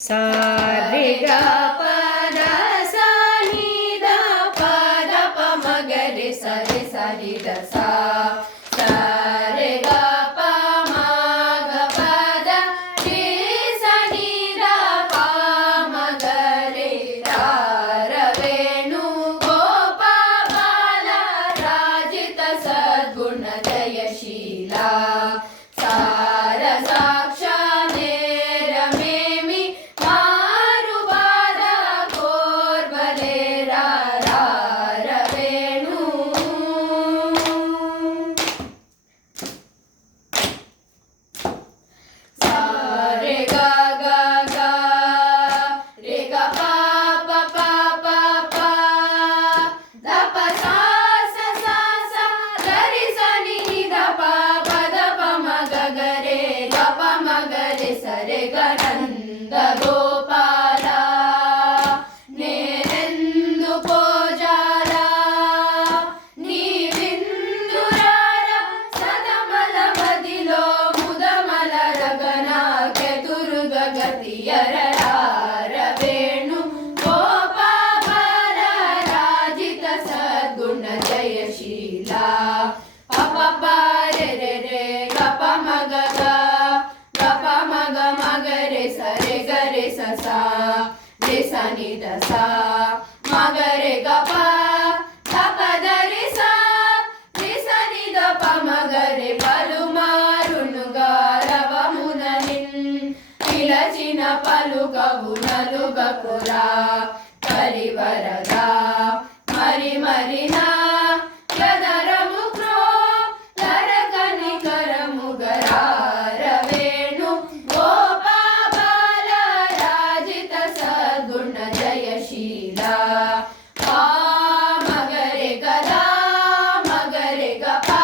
सा रे ग प द सा नि द प द प म ग रे सा रे सा रि द सा सा रे ग प म ग प द रे सा नि द प म ग रे रा र वेणु गोपाल राजित सद्गुण जयशीला सार साक्ष नेरमेमि मारुबाद कोर्बलेरा रार वेणु सा रे ग ग ग रे ग प प प प प द प सा ಸ ಸ ಸ ಗ ರಿ ಸ ನಿ ನಿ ದ ಪ ಪ ದ ಪ ಮ ಗ ಗ ರೆ ಗ ಪ ಮ ಗ ರೆ ಸ ರೆ ಗ ನಂದ ಗೋಪಾಲ ನೇರೆಂದು ಪೋಜಾಲ ನೀವಿಂದುರಾರ ಸದಮಲ ಬದಿಲೋ ಮುದಮಲ ರಗನ ಕೆದುರುಗ ಗತಿಯರ ರಾರ ವೇಣು ಗೋಪಾಲ ರಾಜಿತ ಸದ್ಗುಣ ಜಯಶೀಲ ಪ ಪ ಪ ರೆ ರೆ ರೆ ಗ ಪ ಮ ಗ ಗ ಗ ಪ ಮ ಗ ಮ ಗ ರೆ ಸ ರೆ ಗ ರೆ ಸ ಸ ರೆ ಸ ನಿ ದ ಸ ಮ ಗ ರೆ ಗ ಪ ದ ಪ ದ ರೆ ಸ ರೆ ಸ ನಿ ದ ಪ ಮ ಗ ರೆ ಪಲು ಮಾರುನು ಗಾರವ ಮುನ ನಿನ್ పిలచిన పలుకవు నలుగ పురా పరివరగా మరి మరి నా గదరము క్రో లరకని కరము గరార వేణు గోపాల రాజిత సద్గుణ జయశీల పా మగరే గదా మగరే గ పా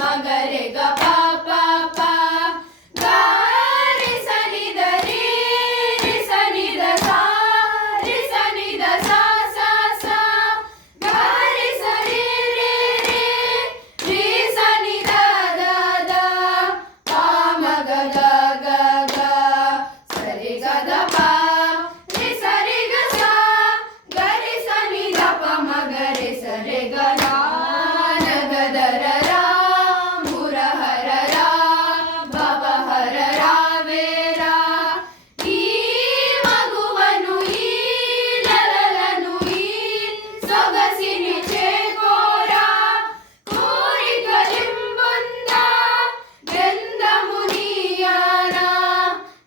మగరే గ పా పా పా గా రి స ని ద రి రి స ని ద సా రి స ని ద సా సా సా గా రి స రి రి రి రి స ని ద ద ద పా మ గ గ గ గ స రి గ ద పా రి స రి గ సా గ రి స ని ద ప మ గ రి స రి గ నా న గ ద ర రా ముర హర రా భవ హర రా వేరా ఈ మగువను ఈ లలలను ఈ సొగసిని చేకోరా కోరికలింబొంద గంధము నీయానా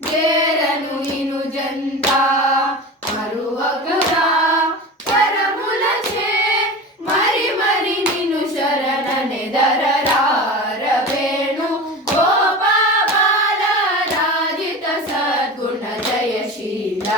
గేరను ఇను జంత మరువకగా కరములచే మరి మరి నిను శరణ నెదర రార వేణు గోపాల రాజిత సద్గుణ జయశీల